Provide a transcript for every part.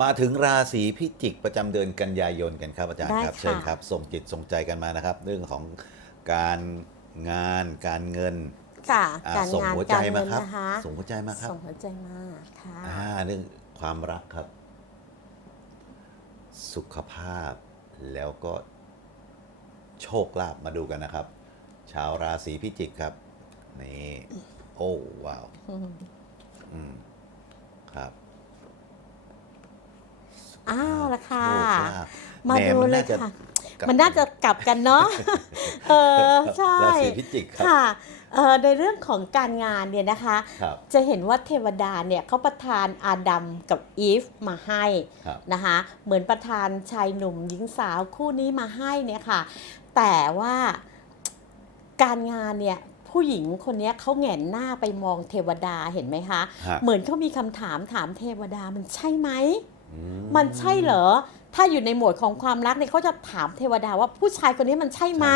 มาถึงราศีพิจิกประจำเดือนกันยายนกันครับอาจารย์ได้ครับค่ะ เชิญครับ ส่งจิตส่งใจกันมานะครับ เรื่องของการงานการเงินค่ะอ่าการส่งงานหัวใจการมาเงินครับ นะคะส่งหัวใจมาครับส่งหัวใจมาค่ะอ่าเรื่องความรักครับ สุขภาพแล้วก็โชคลาภมาดูกันนะครับ ชาวราศีพิจิกครับนี่โอ้ว้าว อืม อืม ครับ อ้าวละค่ะโชลภมาแหดูนเลยน่าจค่ะกลับมันน่าจะกลับกันเนาะเออใช่ราศีพิจิกครับค่ะเออในเรื่องของการงานเนี่ยนะคะครับจะเห็นว่าเทวดาเนี่ยเขาประทานอาดัมกับอีฟมาให้ครับนะคะเหมือนประทานชายหนุ่มหญิงสาวคู่นี้มาให้เนี่ยค่ะ แต่ว่าการงานเนี่ยผู้หญิงคนเนี้ยเขาแหงนหน้าไปมองเทวดาเห็นไหมคะฮะเหมือนเขามีคำถามถามเทวดามันใช่ไหมอื มันใช่เหรอ ถ้าอยู่ในโหมดของความรักเนี่ยเขาจะถามเทวดาว่าผู้ชายคนนี้มันใช่ไหม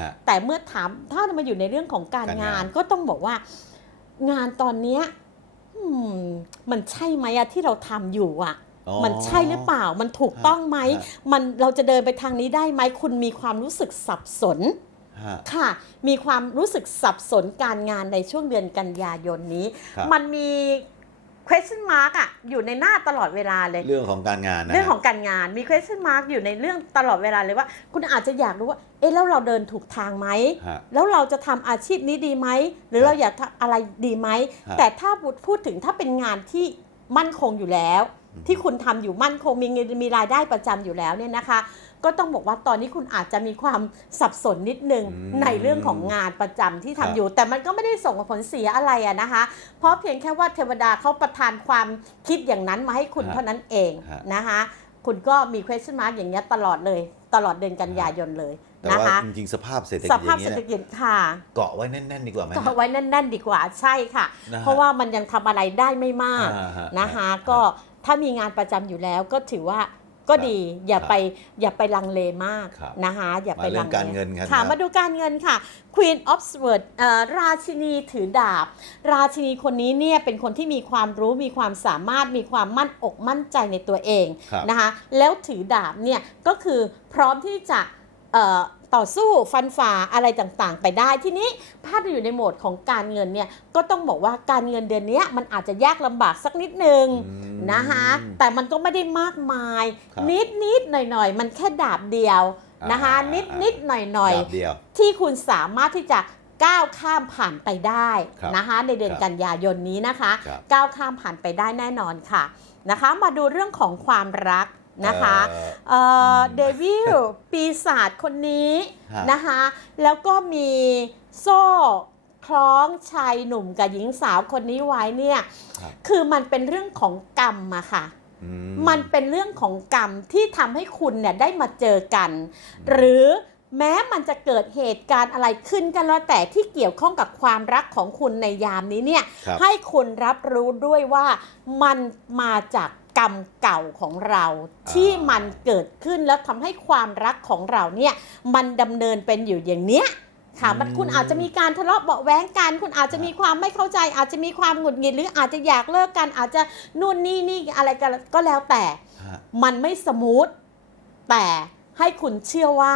ฮะแต่เมื่อถามถ้ามาอยู่ในเรื่องของการการงางานนก็ต้องบอกว่า งานตอนเนี้ยอืมมันใช่ไหมอะที่เราทำอยู่อะอ๋อมันใช่หรือเปล่า มันถูกต้องไหมฮะมันเราจะเดินไปทางนี้ได้ไหม คุณมีความรู้สึกสับสนฮะค่ะ มีความรู้สึกสับสนการงานในช่วงเดือนกันยายนนี้ครับมันมี question mark อะอยู่ในหน้าตลอดเวลาเลย เรื่องของการงานนะเรื่องของการงานมี question mark อยู่ในเรื่องตลอดเวลาเลยว่า คุณอาจจะอยากรู้ว่า เอ๊ะแล้วเราเดินถูกทางไหมฮะแล้วเราจะทำอาชีพนี้ดีไหม หรือครับเราอยากทำอะไรดีไหมฮะแต่ถ้าพูดถึงถ้าเป็นงานที่มั่นคงอยู่แล้วอืมที่คุณทำอยู่มั่นคงมีเงินมีรายได้ประจำอยู่แล้วเนี่ยนะคะ ก็ต้องบอกว่าตอนนี้คุณอาจจะมีความสับสนนิดนึงอืมในเรื่องของงานประจำที่ทำครับอยู่ แต่มันก็ไม่ได้ส่งผลเสียอะไรอะนะคะ เพราะเพียงแค่ว่าเทวดาเขาประทานความคิดอย่างนั้นมาให้คุณฮะเท่านั้นเองฮะนะคะคุณก็มี question mark อย่างเงี้ยตลอดเลย ตลอดเดือนกันยายนเลยแต่นะว่าคะจริงๆสภาพเศรษฐกิจสอภาพย่างเศรนี้ษฐเนี่ยกิจค่ะ เกาะไว้แน่นๆดีกว่าไหมก็ฮะไว้แน่น ๆ ดีกว่าใช่ค่ะนะฮะเพราะว่ามันยังทำอะไรได้ไม่มากอ่าฮะนะคะฮะก็ถ้ามีงานประจำอยู่แล้วก็ถือว่า ก็ครับดีอย่าครับไปอย่าไปลังเลมากครับนะคะอย่าไปมาเรื่ลัองงเลการเงินครับค่ะครับมาดูการเงินค่ะ Queen of Swords เอ่อราชินีถือดาบ ราชินีคนนี้เนี่ยเป็นคนที่มีความรู้มีความสามารถมีความมั่นอกมั่นใจในตัวเองครับนะคะแล้วถือดาบเนี่ยก็คือพร้อมที่จะเอ่อ ต่อสู้ฟันฝ่าอะไรต่างๆ ไปได้ทีนี้ถ้าอยู่ในโหมดของการเงินเนี่ยก็ต้องบอกว่าการเงินเดือนเนี้ยมันอาจจะยากลำบากสักนิดนึงอืมนะคะแต่มันก็ไม่ได้มากมายครับนิดนิดๆหน่อยหน่อยๆมันแค่ดาบเดียวนะคะอ่านินิดนิดๆหน่อยหน่อยดาบเดียวๆที่คุณสามารถที่จะก้าวข้ามผ่านไปได้ครับนะคะในเดือนครับกันยายนนี้นะคะครับก้าวข้ามผ่านไปได้แน่นอนค่ะนะคะ มาดูเรื่องของความรัก นะคะเอ่อเอ่อมเดวิลปีศาจคนนี้ฮะนะคะ แล้วก็มีโซ่คล้องชายหนุ่มกับหญิงสาวคนนี้ไว้เนี่ยครับคือมันเป็นเรื่องของกรรมอะค่ะอืมันเป็นเรื่องของกรรมที่ทำให้คุณเนี่ยได้มาเจอกัน หรือแม้มันจะเกิดเหตุการณ์อะไรขึ้นกันแล้วแต่ที่เกี่ยวข้องกับความรักของคุณในยามนี้เนี่ยครับให้คุณรับรู้ด้วยว่ามันมาจาก กรรมเก่าของเรา ที่มันเกิดขึ้นแล้วทำให้ความรักของเราเนี่ยมันดำเนินเป็นอยู่อย่างเนี้ยค่ะมันอืมคุณอาจจะมีการทะเลาะเบาะแว้งกัน คุณอาจจะมีความไม่เข้าใจ อาจจะมีความหงุดหงิดหรืออาจจะอยากเลิกกัน อาจจะนู่นนี่นี่อะไรกันก็แล้วแต่ฮะมันไม่สมูทแต่ให้คุณเชื่อว่า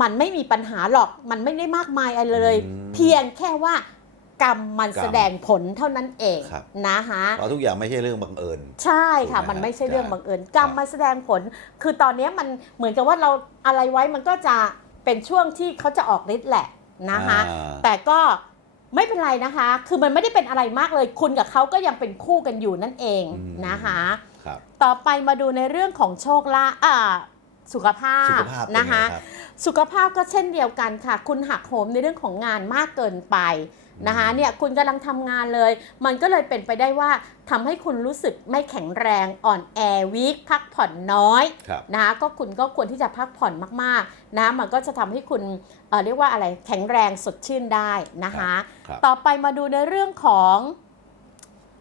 มันไม่มีปัญหาหรอก มันไม่ได้มากมายอะไรเลยอืมเพียงแค่ว่าก รรมมันกรรมแสดงผลเท่านั้นเองครับนะคะเพราะทุกอย่างไม่ใช่เรื่องบังเอิญ ใช่ค่ะถูกไหมมันไม่ใช่ฮะเรื่องบังเอิญกรรมครับมาแสดงผล คือตอนนี้มันเหมือนกับว่าเราอะไรไว้มันก็จะเป็นช่วงที่เขาจะออกฤทธิ์แหละนะคะอ่าแต่ก็ไม่เป็นไรนะคะ คือมันไม่ได้เป็นอะไรมากเลย คุณกับเขาก็ยังเป็นคู่กันอยู่นั่นเองอืมนะคะครับต่อไปมาดูในเรื่องของโชคลาภอ่าสุขภาสุพขภาพเป็นนะไงคะครับสุขภาพก็เช่นเดียวกันค่ะ คุณหักโหมในเรื่องของงานมากเกินไป นะคะอืมเนี่ยคุณกำลังทำงานเลย มันก็เลยเป็นไปได้ว่าทำให้คุณรู้สึกไม่แข็งแรงอ่อนแอวิกพักผ่อนน้อยครับนะคะก็คุณก็ควรที่จะพักผ่อนมากๆนะมันก็จะทำให้คุณเอ่อเรียกว่าอะไรแข็งแรงสดชื่นได้นะคะครับต่อไปมาดูในเรื่องของ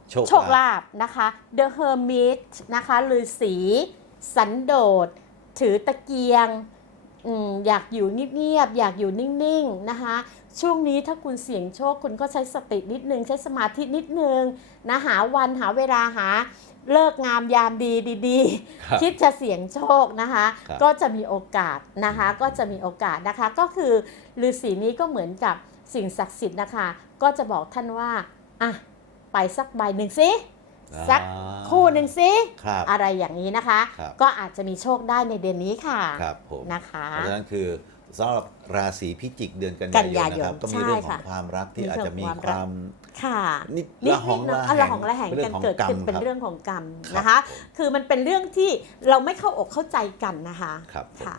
โชคโชคลาภนะคะ The Hermit นะคะฤาษีสันโดษถือตะเกียง อืมอยากอยู่เงียบๆอยากอยู่นิ่งๆนะคะ ช่วงนี้ถ้าคุณเสี่ยงโชคคุณก็ใช้สตินิดนึง ใช้สมาธินิดนึงนะหาวันหาเวลาหาเลิกงามยามดีดีครับๆคิดจะเสี่ยงโชคนะคะครับก็จะมีโอกาสนะคะ ก็จะมีโอกาสนะคะ ก็คือฤาษีนี้ก็เหมือนกับสิ่งศักดิ์สิทธิ์นะคะ ก็จะบอกท่านว่าอะไปสักใบหนึ่งสิ สักอ่าคู่หนึ่งสิครับอะไรอย่างนี้นะคะครับก็อาจจะมีโชคได้ในเดือนนี้ค่ะครับผมนะคะเพราะฉะนั้นคือสำหรับราศีพิจิกเดือนกันกันยายานยนนะครับก็มีเรื่องใช่ขอค่ะงความรักที่มีอาจจะมีเรื่องคความรักวามค่ะนิดนิดละหองนิดละนะแหอะงละหองละแหงเรื่กันของเกิดรรขึ้นมเป็นครับเรื่องของกรรมครับนะคะผมคือมันเป็นเรื่องที่เราไม่เข้าอกเข้าใจกันนะคะครับผมค่ะ